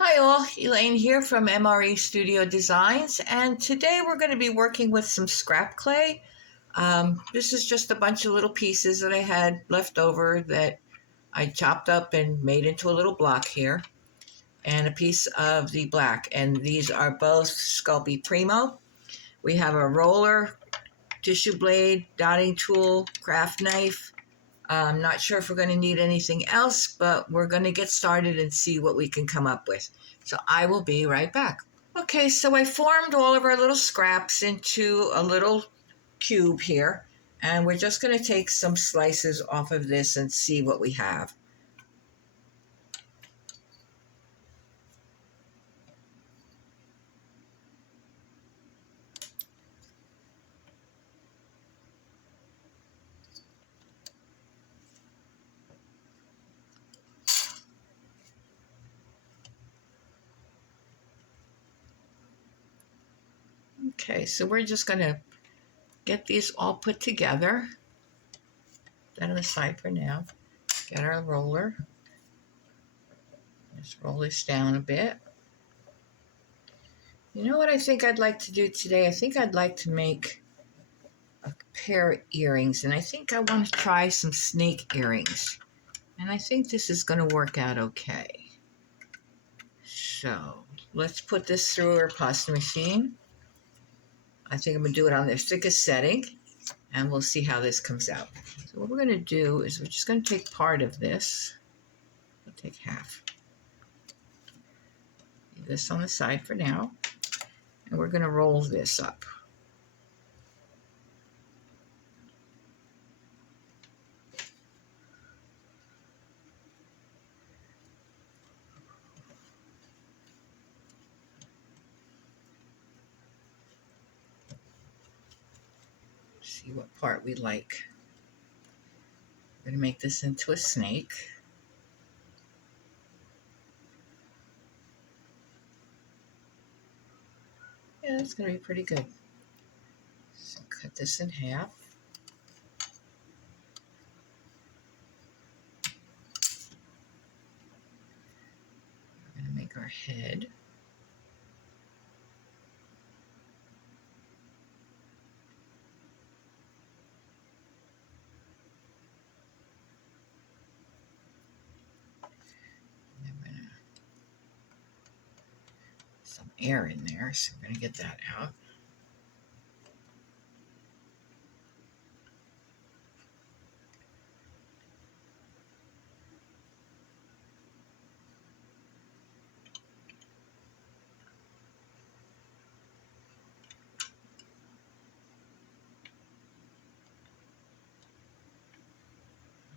Hi all, Elaine here from MRE Studio Designs, and today we're going to be working with some scrap clay. This is just a bunch of little pieces that I had left over that I chopped up and made into a little block here, and a piece of the black, and these are both Sculpey Primo. We have a roller, tissue blade, dotting tool, craft knife. I'm not sure if we're going to need anything else, but we're going to get started and see what we can come up with. So I will be right back. Okay, so I formed all of our little scraps into a little cube here, and we're just going to take some slices off of this and see what we have. Okay, so we're just going to get these all put together. That on the side for now. Get our roller. Just roll this down a bit. You know what I think I'd like to do today? I think I'd like to make a pair of earrings, and I think I want to try some snake earrings. And I think this is going to work out okay. So let's put this through our pasta machine. I think I'm going to do it on the thickest setting, and we'll see how this comes out. So what we're going to do is we're just going to take part of this. We'll take half. Leave this on the side for now, and we're going to roll this up. See what part we like. We're going to make this into a snake. Yeah, that's going to be pretty good. So cut this in half. We're going to make our head. Some air in there, so we're going to get that out.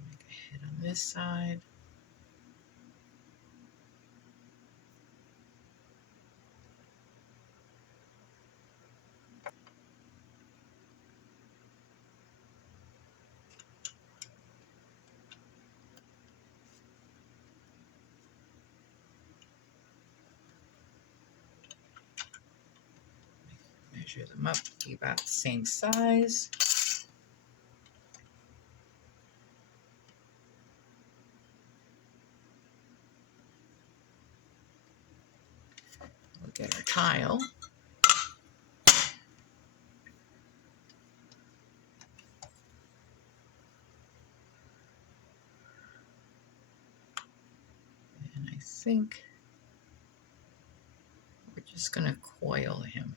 Make a head on this side. Measure them up to be about the same size. We'll get our tile. And I think we're just going to coil him.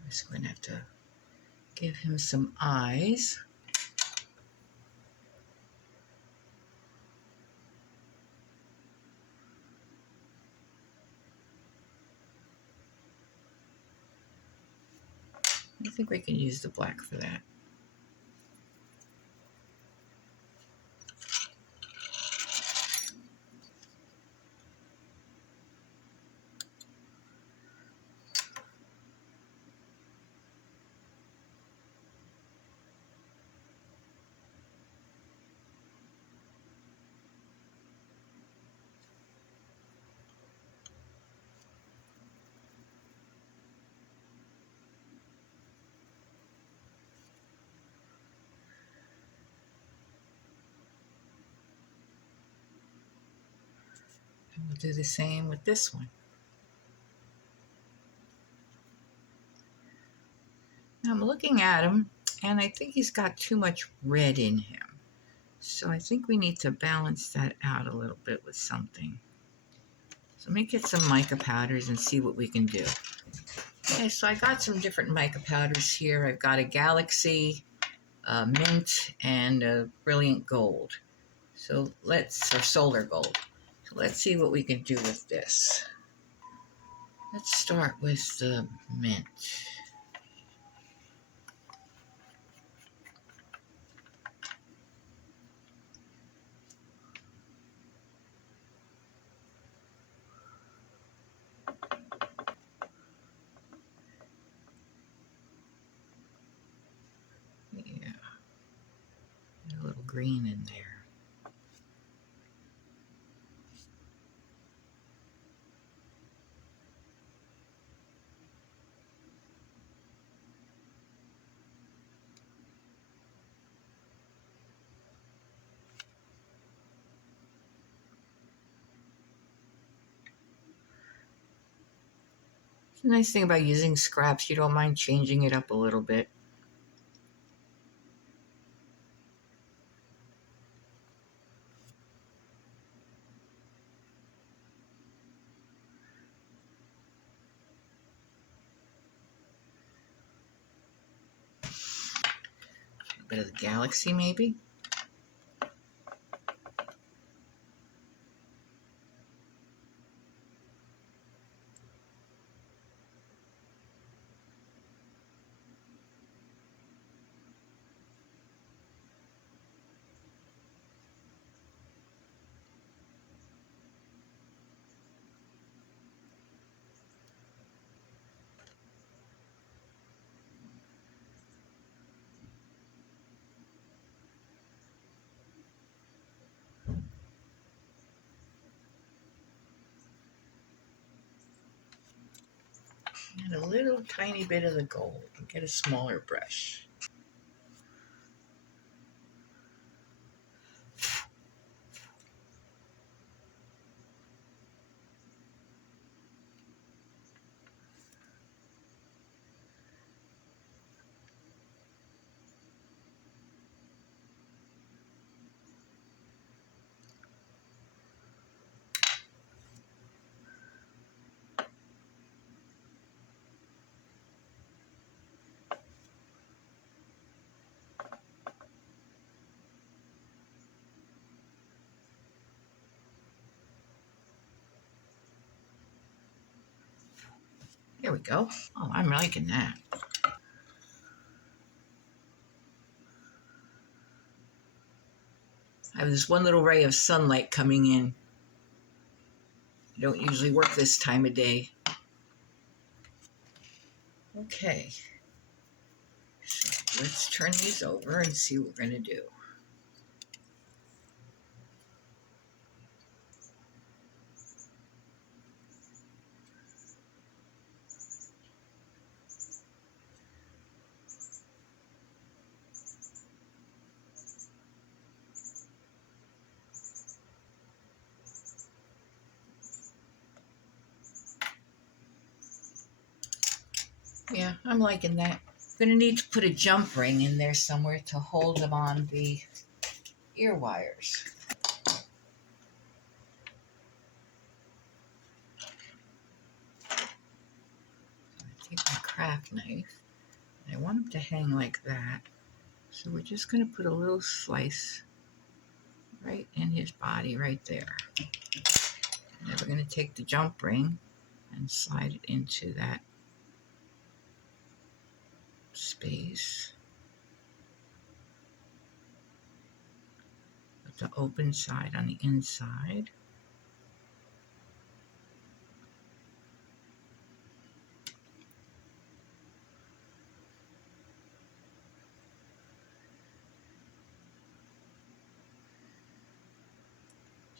We're just going to have to give him some eyes. I think we can use the black for that. And we'll do the same with this one. Now I'm looking at him, and I think he's got too much red in him. So I think we need to balance that out a little bit with something. So let me get some mica powders and see what we can do. Okay, so I got some different mica powders here. I've got a Galaxy, a Mint, and a Brilliant Gold. So or Solar Gold. So let's see what we can do with this. Let's start with the Mint. Yeah, a little green in there. The nice thing about using scraps, you don't mind changing it up a little bit. A bit of the Galaxy, maybe. And a little tiny bit of the gold. Get a smaller brush. There we go. Oh, I'm liking that. I have this one little ray of sunlight coming in. I don't usually work this time of day. Okay. So let's turn these over and see what we're going to do. Yeah, I'm liking that. I'm going to need to put a jump ring in there somewhere to hold them on the ear wires. Take my craft knife. I want them to hang like that. So we're just going to put a little slice right in his body right there. And then we're going to take the jump ring and slide it into that space. With the open side on the inside.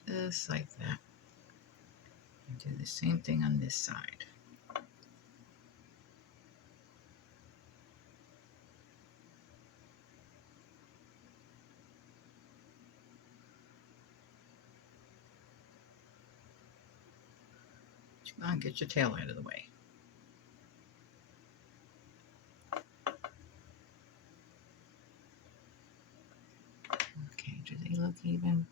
Just like that. And do the same thing on this side. Come on, get your tail out of the way. Okay, do they look even?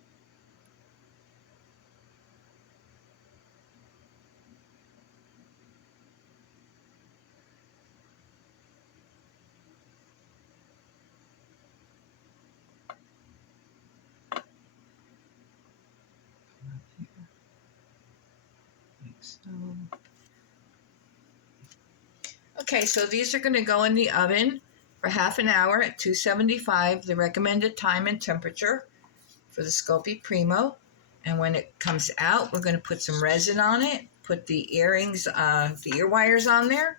So. Okay, so these are going to go in the oven for half an hour at 275, the recommended time and temperature for the Sculpey Primo. And when it comes out, we're going to put some resin on it, put the earrings, the ear wires on there,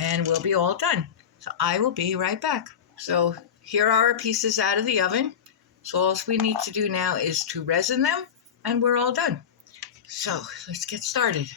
and we'll be all done. So I will be right back. So here are our pieces out of the oven. So all we need to do now is to resin them, and we're all done. So let's get started.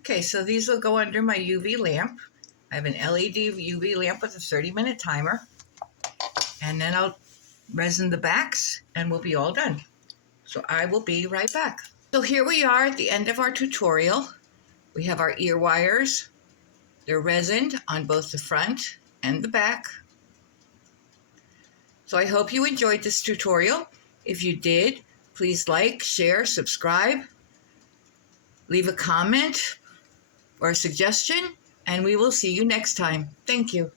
Okay, so these will go under my UV lamp. I have an LED UV lamp with a 30-minute timer. And then I'll resin the backs and we'll be all done. So I will be right back. So here we are at the end of our tutorial. We have our ear wires. They're resined on both the front and the back. So I hope you enjoyed this tutorial. If you did, please like, share, subscribe, leave a comment or a suggestion, and we will see you next time. Thank you.